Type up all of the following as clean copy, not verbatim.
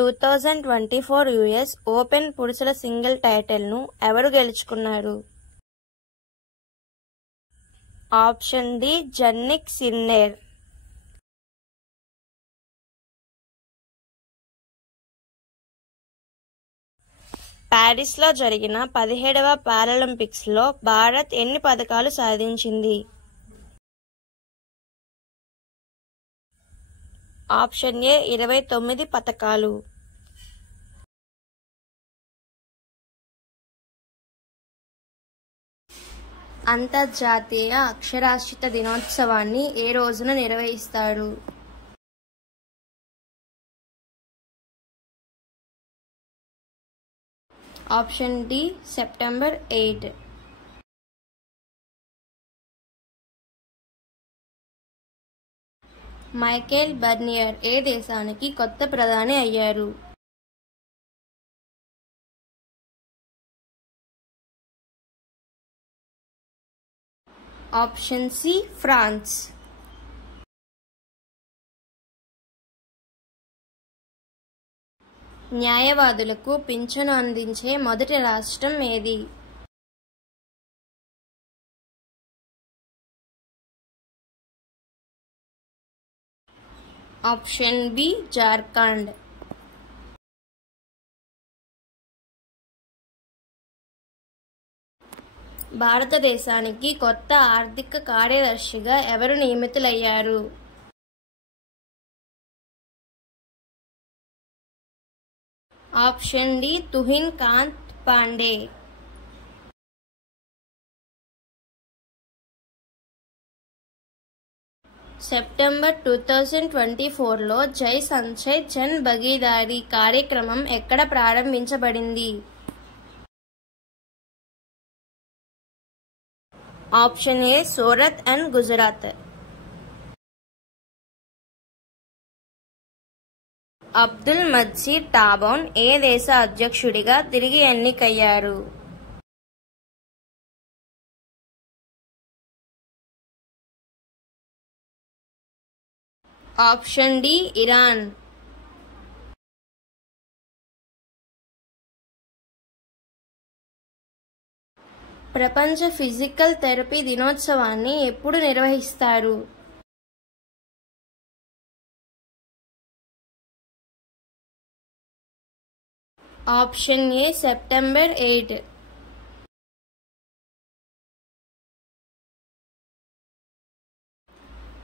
2024 US open పురుషుల single టైటిల్ను ఎవరు గెలుచుకున్నారు? Option D జన్నిక్ సిన్నెర్. ప్యారిస్లో జరిగిన 17వ పారాలింపిక్స్లో భారత్ ఎన్ని పతకాలు సాధించింది? ఆప్షన్ ఏ 29 పతకాలు. అంతర్జాతీయ అక్షరాస్యత దినోత్సవాన్ని ఏ రోజున నిర్వహిస్తారు? Option D September 8. Michel Barnier ఏ దేశానికి కొత్త ప్రధాని అయ్యారు? Option C France. న్యాయవాదులకు పింఛను అందించే మొదటి రాష్ట్రం ఏది? Option B Jharkhand. భారతదేశానికి కొత్త ఆర్థిక కార్యదర్శిగా ఎవరు నియమితులయ్యారు? Option D Tuhin Kanta Pandey. September 2024లో జై సంచయ్ జన్ భాగీదారీ కార్యక్రమం ఎక్కడ ప్రారంభించబడింది? Option A Surat and Gujarat. Abdul Majid Tebboune ఏ దేశ అధ్యక్షుడిగా తిరిగి ఎన్నికయ్యారు? Option D Iran. ప్రపంచ ఫిజికల్ థెరపీ దినోత్సవాన్ని ఎప్పుడు నిర్వహిస్తారు? Option A September 8.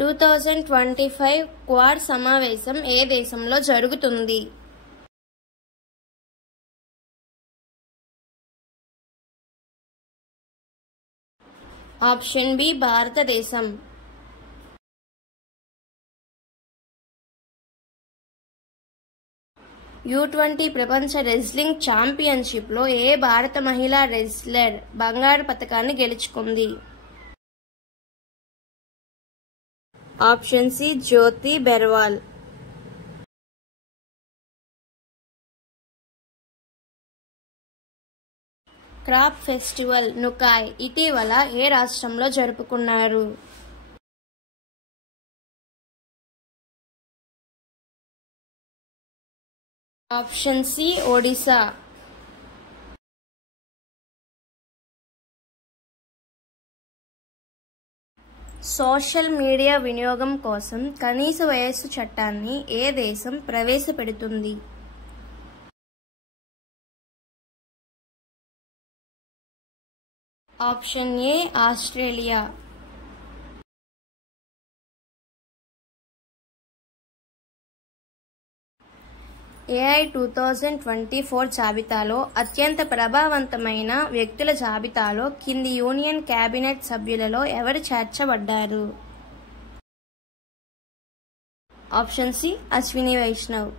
(2025) క్వాడ్ సమావేశం ఏ దేశంలో జరుగుతుంది? ఆప్షన్ బి భారతదేశం. U20 ప్రపంచ రెజ్లింగ్ ఛాంపియన్షిప్లో ఏ భారత మహిళా రెజ్లర్ బంగారు పతకాన్ని గెలుచుకుంది? Option C Jyoti Berwal. Crop festival Nuakhai ఇటీవల ఏ రాష్ట్రంలో జరుపుకున్నారు? Option C Odisha. Social media వినియోగం కోసం కనీస వయస్సు చట్టాన్ని ఏ దేశం ప్రవేశపెడుతుంది? Option A Australia. AI 2024 జాబితాలో అత్యంత ప్రభావవంతమైన వ్యక్తుల జాబితాలో కింది యూనియన్ క్యాబినెట్ సభ్యులలో ఎవరు చేర్చబడ్డారు? Option C Ashwini Vaishnaw.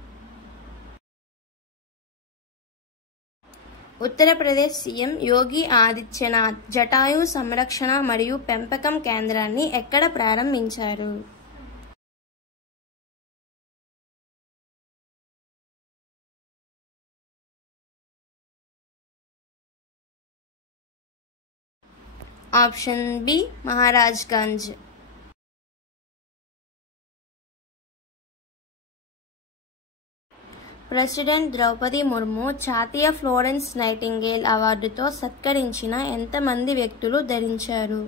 Uttar Pradesh CM Yogi Adityanath Jatayu సంరక్షణ మరియు పెంపకం కేంద్రాన్ని ఎక్కడ ప్రారంభించారు? Option B Maharajganj. President Droupadi Murmu జాతీయ ఫ్లోరెన్స్ నైటింగేల్ అవార్డుతో సత్కరించిన ఎంతమంది వ్యక్తులు ధరించారు?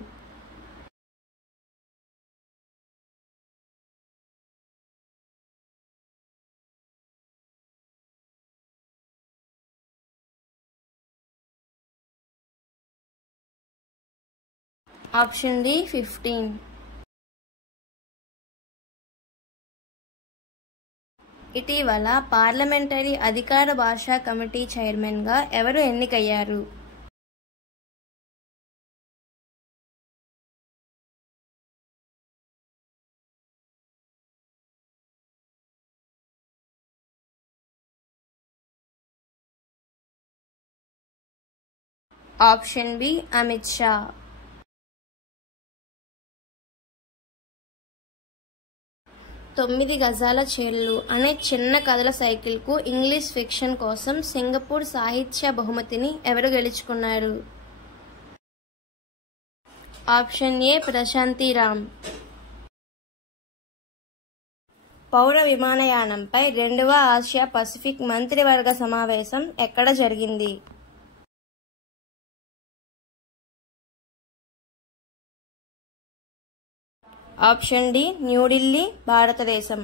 Option D 15. ఇటీవల పార్లమెంటరీ అధికార భాషా కమిటీ చైర్మన్గా ఎవరు ఎన్నికయ్యారు? Option B Amit Shah. తొమ్మిది గజాల చేళ్లు అనే చిన్న కథల సైకిల్కు ఇంగ్లీష్ ఫిక్షన్ కోసం సింగపూర్ సాహిత్య బహుమతిని ఎవరు గెలుచుకున్నారు? Option A Prashanti Ram. పౌర విమానయానంపై 2వ ఆసియా పసిఫిక్ మంత్రివర్గ సమావేశం ఎక్కడ జరిగింది? ఆప్షన్ డి న్యూఢిల్లీ, భారతదేశం.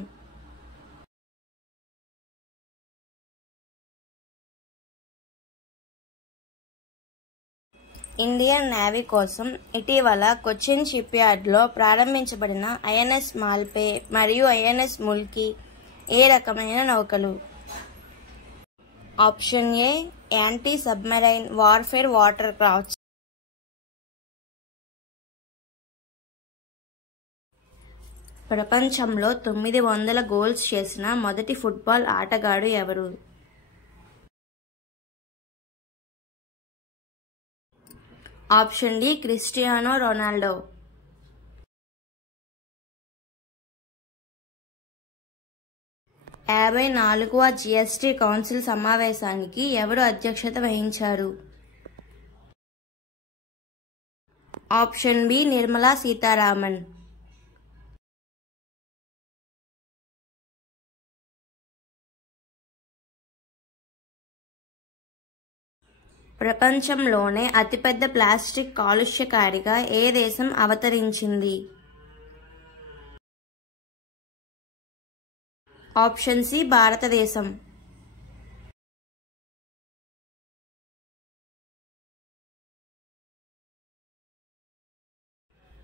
ఇండియన్ నేవీ కోసం ఇటీవల కొచ్చిన్ షిప్ యార్డ్లో ప్రారంభించబడిన ఐఎన్ఎస్ మాల్పే మరియు ఐఎన్ఎస్ ముల్కీ ఏ రకమైన నౌకలు? Option A anti submarine warfare water crafts. ప్రపంచంలో 900 గోల్స్ చేసిన మొదటి ఫుట్బాల్ ఆటగాడు ఎవరు? Option D Cristiano Ronaldo. యాభై 54వ జిఎస్టి కౌన్సిల్ సమావేశానికి ఎవరు అధ్యక్షత వహించారు? Option B Nirmala Sitharaman. ప్రపంచంలోనే అతిపెద్ద ప్లాస్టిక్ కాలుష్యకారిగా ఏ దేశం అవతరించింది? ఆప్షన్ సి భారతదేశం.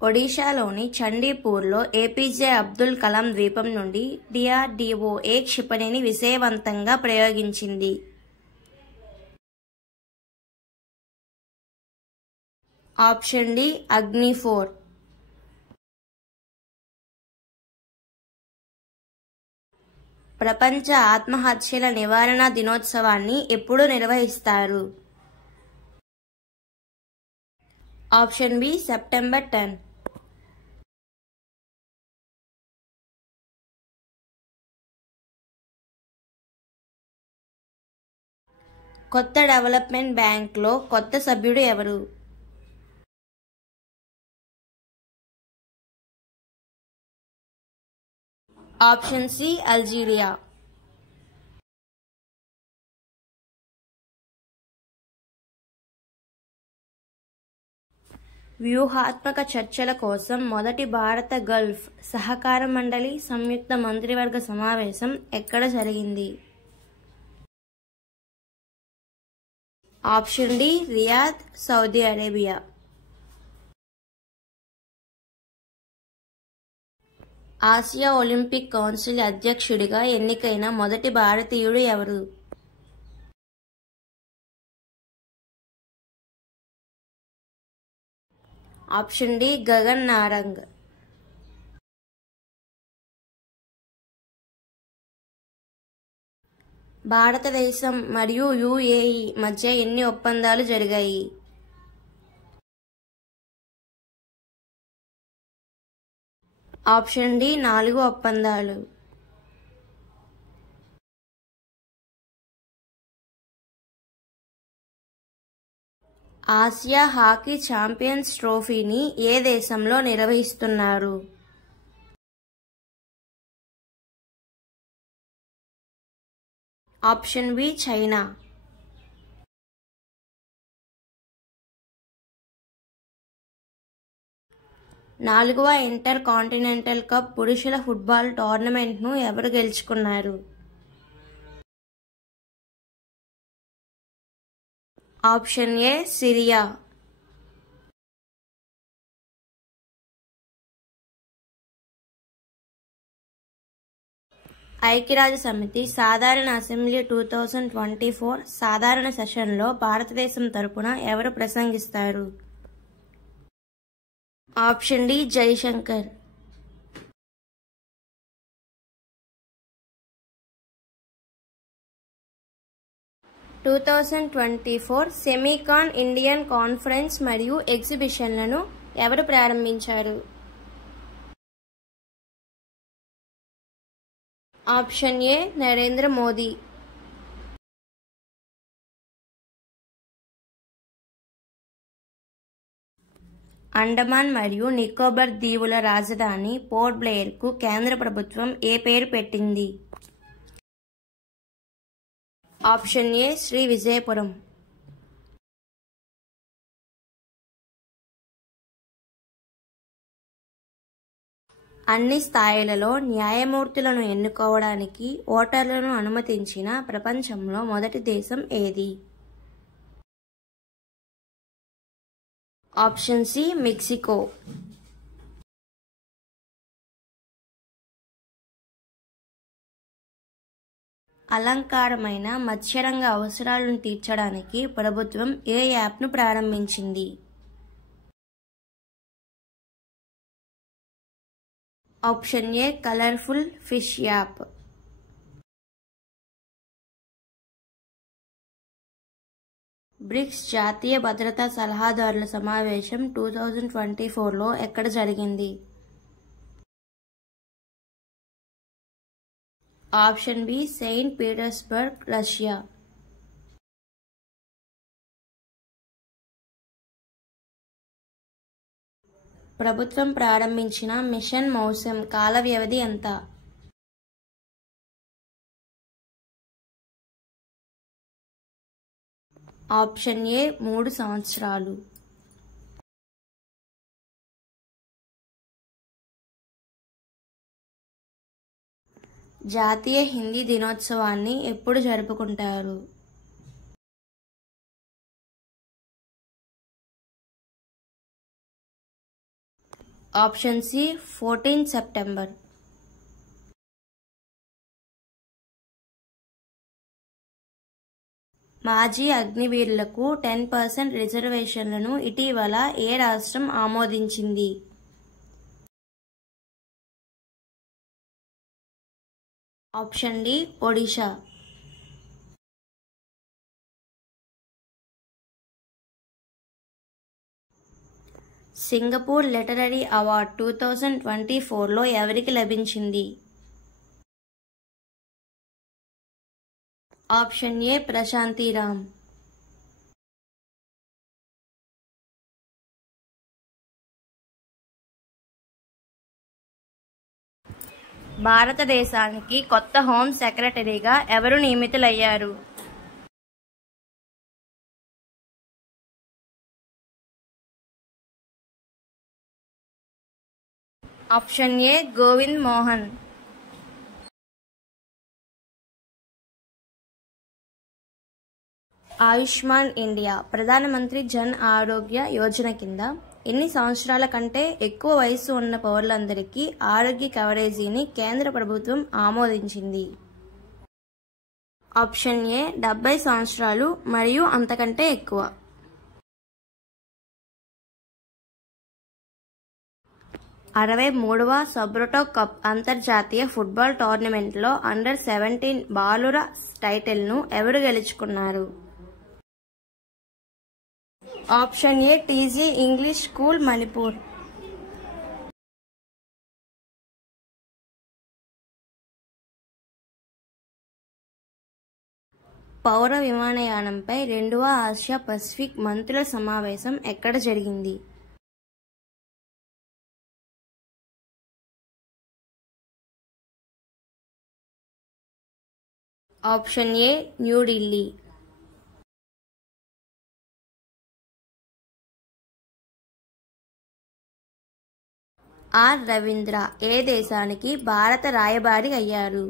ఒడిషాలోని చండీపూర్లో ఏపీజే అబ్దుల్ కలాం ద్వీపం నుండి డిఆర్డీఓ ఏ క్షిపణిని విజయవంతంగా ప్రయోగించింది? ఆప్షన్ డి అగ్ని 4. ప్రపంచ ఆత్మహత్యల నివారణ దినోత్సవాన్ని ఎప్పుడు నిర్వహిస్తారు? Option B September 10. కొత్త డెవలప్మెంట్ బ్యాంక్లో కొత్త సభ్యుడు ఎవరు? Option C Algeria. వ్యూహాత్మక చర్చల కోసం మొదటి భారత గల్ఫ్ సహకార మండలి సంయుక్త మంత్రివర్గ సమావేశం ఎక్కడ జరిగింది? Option D Riyadh, Saudi Arabia. Asia Olympic council అధ్యక్షుడిగా ఎన్నికైన మొదటి భారతీయుడు ఎవరు? Option D Gagan Narang. భారతదేశం మరియు యుఏఈ మధ్య ఎన్ని ఒప్పందాలు జరిగాయి? ఆప్షన్ డి 4 ఒప్పందాలు. ఆసియా హాకీ ఛాంపియన్స్ ట్రోఫీని ఏ దేశంలో నిర్వహిస్తున్నారు? Option B China. 4వ ఇంటర్ కాంటినెంటల్ కప్ పురుషుల ఫుట్బాల్ టోర్నమెంట్ను ఎవరు గెలుచుకున్నారు? Option A Syria. ఐక్యరాజ్య సమితి సాధారణ అసెంబ్లీ 2024 సాధారణ సెషన్లో భారతదేశం తరపున ఎవరు ప్రసంగిస్తారు? Option D Jaishankar. 2024 Semicon Indian conference మరియు ఎగ్జిబిషన్లను ఎవరు ప్రారంభించారు? Option A Narendra Modi. అండమాన్ మరియు నికోబార్ దీవుల రాజధాని పోర్ట్ బ్లెయిర్కు కేంద్ర ప్రభుత్వం ఏ పేరు పెట్టింది? Option A Shri Vijayapuram. అన్ని స్థాయిలలో న్యాయమూర్తులను ఎన్నుకోవడానికి ఓటర్లను అనుమతించిన ప్రపంచంలో మొదటి దేశం ఏది? Option C Mexico. అలంకారమైన మత్స్యరంగ అవసరాలను తీర్చడానికి ప్రభుత్వం ఏ యాప్ను ప్రారంభించింది? Option A colourful fish app. BRICS జాతీయ భద్రతా సలహాదారుల సమావేశం 2024లో ఎక్కడ జరిగింది? Option B Saint Petersburg, Russia. ప్రభుత్వం ప్రారంభించిన మిషన్ మౌసమ్ కాల వ్యవధి ఎంత? ఆప్షన్ ఏ 3 సంవత్సరాలు. జాతీయ హిందీ దినోత్సవాన్ని ఎప్పుడు జరుపుకుంటారు? Option C 14 September. మాజీ అగ్నివీరులకు 10% రిజర్వేషన్లను ఇటీవల ఏ రాష్ట్రం ఆమోదించింది? Option D Odisha. Singapore literary award 2024లో ఎవరికి లభించింది? Option A Prashanti Ram. భారతదేశానికి కొత్త హోం సెక్రటరీగా ఎవరు నియమితులయ్యారు? Option A Govind Mohan. Ayushman India Pradhan Mantri Jan ఆరోగ్య యోజన కింద ఎన్ని సంవత్సరాల కంటే ఎక్కువ వయసు ఉన్న పౌరులందరికీ ఆరోగ్య కవరేజీని కేంద్ర ప్రభుత్వం ఆమోదించింది? ఆప్షన్ ఏ 70 సంవత్సరాలు మరియు అంతకంటే ఎక్కువ. అరవై 63వ సబ్రోటో కప్ అంతర్జాతీయ ఫుట్బాల్ టోర్నమెంట్లో అండర్-17 బాలుర టైటిల్ను ఎవరు గెలుచుకున్నారు? Option A TG English school Manipur. పౌర విమానయానంపై 2వ ఆసియా పసిఫిక్ మంత్రుల సమావేశం ఎక్కడ జరిగింది? Option A New Delhi. R Ravindra ఏ దేశానికి భారత రాయబారి అయ్యారు?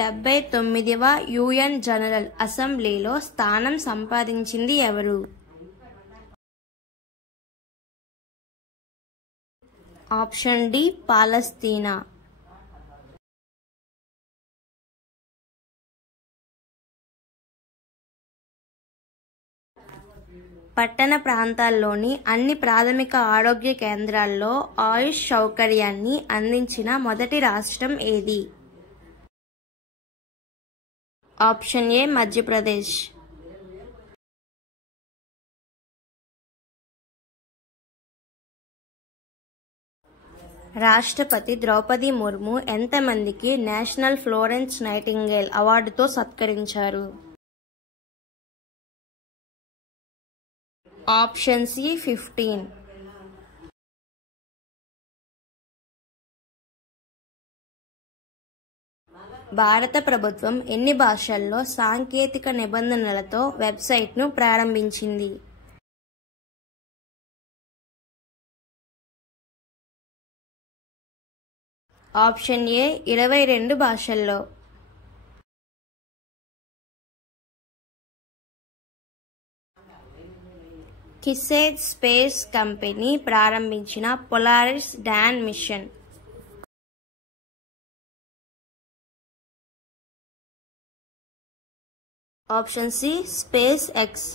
డెబ్బై 79వ యుఎన్ జనరల్ అసెంబ్లీలో స్థానం సంపాదించింది ఎవరు? ఆప్షన్ డి పాలస్తీనా. పట్టణ ప్రాంతాల్లోని అన్ని ప్రాథమిక ఆరోగ్య కేంద్రాల్లో ఆయుష్ సౌకర్యాన్ని అందించిన మొదటి రాష్ట్రం ఏది? Option A Madhya Pradesh. రాష్ట్రపతి ద్రౌపది ముర్ము ఎంతమందికి నేషనల్ ఫ్లోరెన్స్ నైటింగేల్ అవార్డుతో సత్కరించారు? Option C 15. భారత ప్రభుత్వం ఎన్ని భాషల్లో సాంకేతిక నిబంధనలతో వెబ్సైట్ను ప్రారంభించింది? ఆప్షన్ ఏ 22 భాషల్లో. కిసేట్ స్పేస్ కంపెనీ ప్రారంభించిన Polaris Dawn mission? Option C space X.